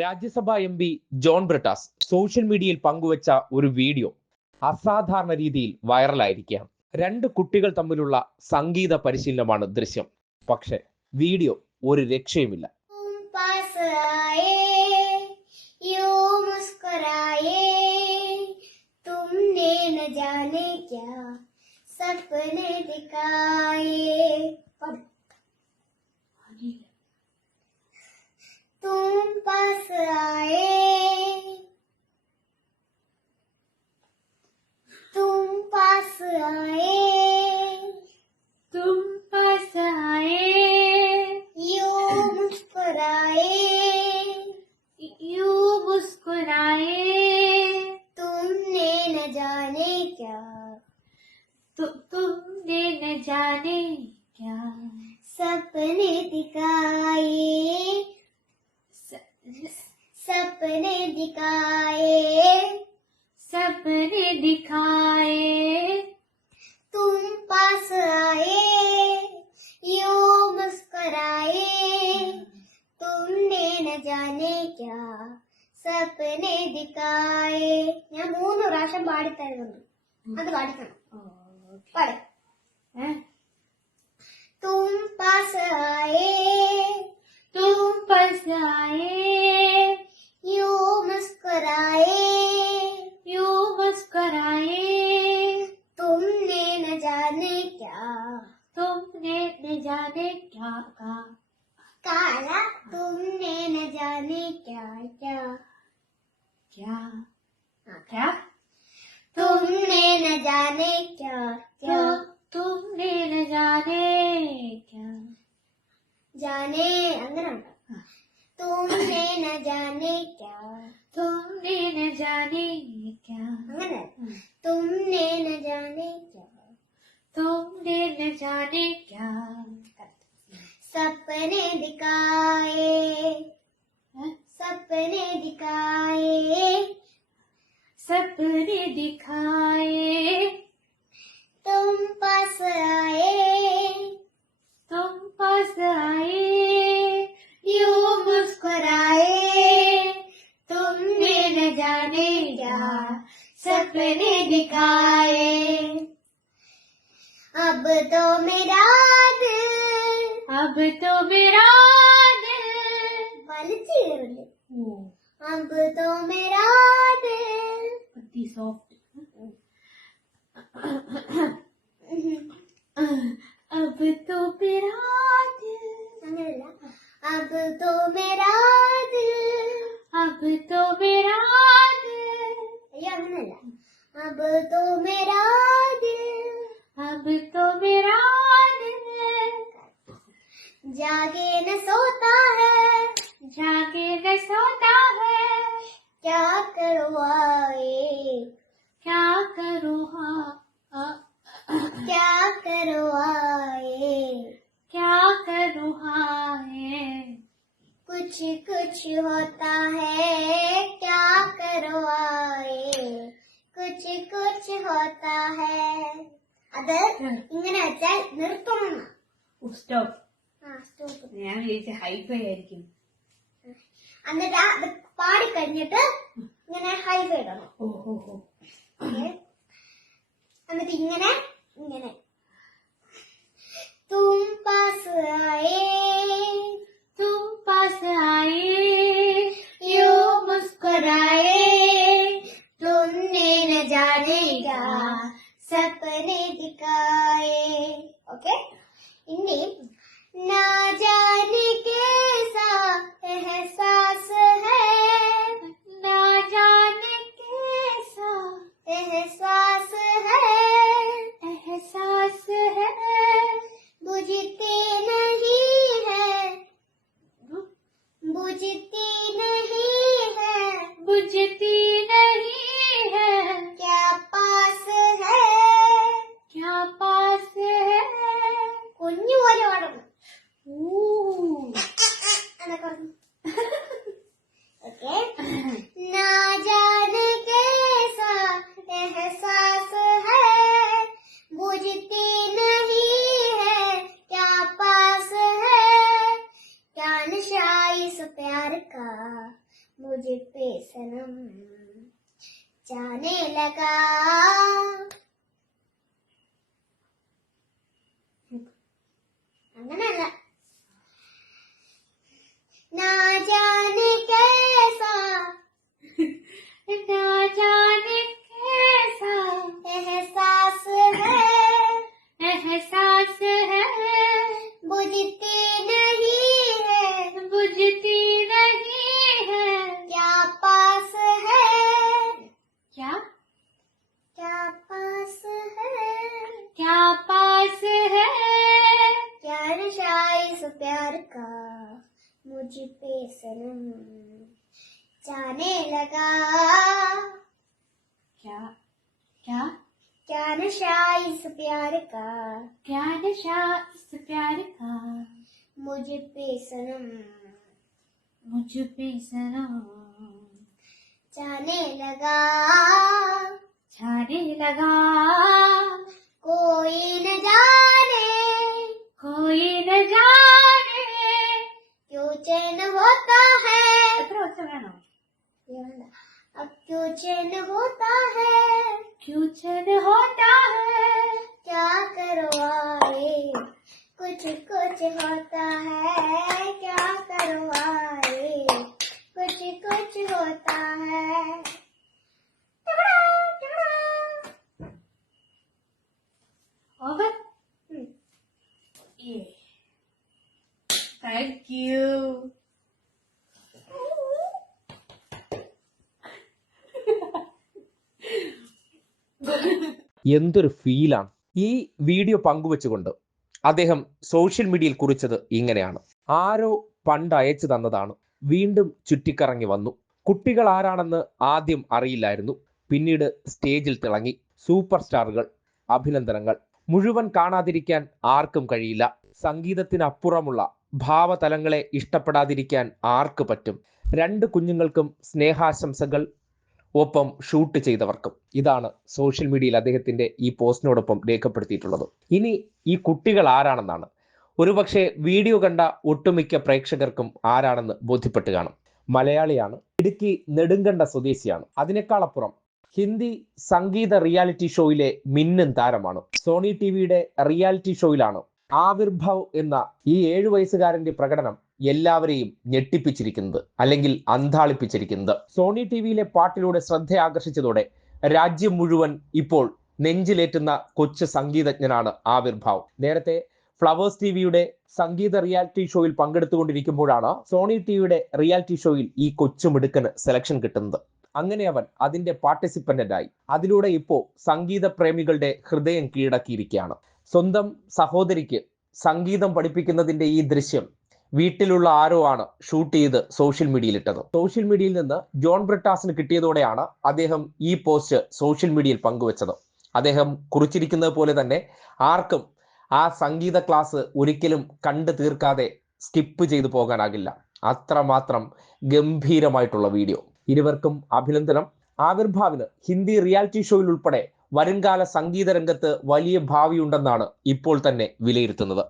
Rajya Sabha M P John Brittas social മീഡിയയിൽ പങ്കുവച്ച ഒരു വീഡിയോ അസാധാരണ രീതിയിൽ വൈറലായിരിക്കുകയാണ്. രണ്ട് കുട്ടികൾ തമ്മിലുള്ള സംഗീത പരിശീലനമാണ് ദൃശ്യം. പക്ഷെ വീഡിയോ ഒരു രക്ഷയുമില്ല. സപ്നെ ദിക്കായേ पास आए तुम पास आए। तुम पास आए। यू मुस्कुराए। यू मुस्कुराए। तुमने न जाने क्या। तु, तुमने न जाने क्या। सपने दिखाए। सपने दिखाए। सपने दिखाए। तुम पास आए यो मुस्कराए। तुमने न जाने क्या ಸಪನೆ ದಿಕಾಯೆ ನಾನು ಮೂರು ರಾಶ ಬಾಡಿತಾ ಇರೋದು ಅದು ಬಾಡಿತಾನೆ तुमने न जाने क्या का काला तुमने न जाने क्या क्या? क्या? हाँ, क्या? तुमने न जाने क्या क्या? तो तुमने न जाने क्या? जाने अंदर हाँ। तुमने न जाने क्या? तुमने न जाने क्या? हाँ। तुमने न जाने क्या? तुमने न जाने क्या। सपने दिखाए सपने दिखाए। सपने दिखाए। तुम पास आए। तुम पास आए। यू मुस्कुराए। तुमने न जाने क्या। सपने दिखाए। तो मेरा दिल अब तो मेरा दिल വലിച്ചു കയറില്ലേ अब तो मेरा दिल पति सॉफ्ट अब तो मेरा दिल അങ്ങനെയല്ല अब तो मेरा दिल अब तो मेरा दिल അയ്യോ അങ്ങനെയല്ല अब तो मेरा दिल अब तो मेरा दिल जागे न सोता है, जागे न सोता है। क्या करो आए क्या करो हाँ क्या करो आए क्या करो हाय कुछ कुछ होता है, क्या करो आए कुछ कुछ होता है। അത് ഇങ്ങനെ വെച്ചാൽ നിർത്തണം. സ്റ്റോപ്പ് ഞാൻ വിചാരിച്ച ഹൈഫൈ ആയിരിക്കും. എന്നിട്ട് അത് പാടി കഴിഞ്ഞിട്ട് ഇങ്ങനെ ഹൈഫൈ ഇടണം? എന്നിട്ട് ഇങ്ങനെ ok? E nem लगा मुझे पे सनम जाने लगा അങ്ങനെയല്ല मुझ पे सनम जाने लगा। क्या? क्या? क्या नशा इस प्यार का? क्या नशा इस प्यार का? मुझ पे सनम मुझ पे सनम जाने लगा। जाने लगा। कोई न जाने। कोई न जाने। होता है। अब क्यों चैन होता है? क्यों चैन होता है? क्या करवाए कुछ कुछ होता है। क्या करवाए कुछ कुछ होता है। Over? Hmm. Hmm, Thank you. എന്തൊരു ഫീലാണ് ഈ വീഡിയോ പങ്കുവെച്ചുകൊണ്ട് അദ്ദേഹം സോഷ്യൽ മീഡിയയിൽ കുറിച്ചത് ഇങ്ങനെയാണ്. ആരോ പണ്ട് അയച്ചു തന്നതാണ്. വീണ്ടും ചുറ്റിക്കറങ്ങി വന്നു. കുട്ടികൾ ആരാണെന്ന് ആദ്യം അറിയില്ലായിരുന്നു. പിന്നീട് സ്റ്റേജിൽ തിളങ്ങി. സൂപ്പർ സ്റ്റാറുകൾ അഭിനന്ദനങ്ങൾ. മുഴുവൻ കാണാതിരിക്കാൻ ആർക്കും കഴിയില്ല. സംഗീതത്തിനപ്പുറമുള്ള ഭാവതലങ്ങളെ ഇഷ്ടപ്പെടാതിരിക്കാൻ ആർക്ക് പറ്റും? രണ്ട് കുഞ്ഞുങ്ങൾക്കും സ്നേഹാശംസകൾ ഒപ്പം ഷൂട്ട് ചെയ്തവർക്കും. ഇതാണ് സോഷ്യൽ മീഡിയയിൽ അദ്ദേഹത്തിന്റെ ഈ പോസ്റ്റിനോടൊപ്പം രേഖപ്പെടുത്തിയിട്ടുള്ളത്. ഇനി ഈ കുട്ടികൾ ആരാണെന്നാണ്? ഒരുപക്ഷെ വീഡിയോ കണ്ട ഒട്ടുമിക്ക പ്രേക്ഷകർക്കും ആരാണെന്ന് ബോധ്യപ്പെട്ട് കാണും. മലയാളിയാണ് ഇടുക്കി നെടുങ്കണ്ട സ്വദേശിയാണ്. അതിനേക്കാളപ്പുറം ഹിന്ദി സംഗീത റിയാലിറ്റി ഷോയിലെ മിന്നും താരമാണ്. സോണി ടി വിയുടെ റിയാലിറ്റി ഷോയിലാണ് ആവിർഭവ് എന്ന ഈ ഏഴു വയസ്സുകാരന്റെ പ്രകടനം എല്ലാവരെയും ഞെട്ടിപ്പിച്ചിരിക്കുന്നത് അല്ലെങ്കിൽ അന്താളിപ്പിച്ചിരിക്കുന്നത് സോണി ടി വിയിലെ പാട്ടിലൂടെ ശ്രദ്ധ ആകർഷിച്ചതോടെ രാജ്യം മുഴുവൻ ഇപ്പോൾ നെഞ്ചിലേറ്റുന്ന കൊച്ചു സംഗീതജ്ഞനാണ് ആവിർഭാവ് നേരത്തെ ഫ്ലവേഴ്സ് ടി വിയുടെ സംഗീത റിയാലിറ്റി ഷോയിൽ പങ്കെടുത്തുകൊണ്ടിരിക്കുമ്പോഴാണ് സോണി ടി വിയുടെ റിയാലിറ്റി ഷോയിൽ ഈ കൊച്ചു മിടുക്കന് സെലക്ഷൻ കിട്ടുന്നത്. അങ്ങനെ അവൻ അതിന്റെ പാർട്ടിസിപ്പന്റായി. അതിലൂടെ ഇപ്പോൾ സംഗീത പ്രേമികളുടെ ഹൃദയം കീഴടക്കിയിരിക്കുകയാണ്. സ്വന്തം സഹോദരിക്ക് സംഗീതം പഠിപ്പിക്കുന്നതിന്റെ ഈ ദൃശ്യം വീട്ടിലുള്ള ആരോ ആണ് ഷൂട്ട് ചെയ്ത് സോഷ്യൽ മീഡിയയിൽ ഇട്ടത്. സോഷ്യൽ മീഡിയയിൽ നിന്ന് ജോൺ ബ്രിട്ടാസിന് കിട്ടിയതോടെയാണ് അദ്ദേഹം ഈ പോസ്റ്റ് സോഷ്യൽ മീഡിയയിൽ പങ്കുവച്ചത്. അദ്ദേഹം കുറിച്ചിരിക്കുന്നത് പോലെ തന്നെ ആർക്കും ആ സംഗീത ക്ലാസ് ഒരിക്കലും കണ്ടു തീർക്കാതെ സ്കിപ്പ് ചെയ്തു പോകാനാകില്ല. അത്രമാത്രം ഗംഭീരമായിട്ടുള്ള വീഡിയോ ഇരുവർക്കും അഭിനന്ദനം. ആവിർഭാവിന് ഹിന്ദി റിയാലിറ്റി ഷോയിൽ ഉൾപ്പെടെ വരുംകാല സംഗീത രംഗത്ത് വലിയ ഭാവിയുണ്ടെന്നാണ് ഇപ്പോൾ തന്നെ വിലയിരുത്തുന്നത്.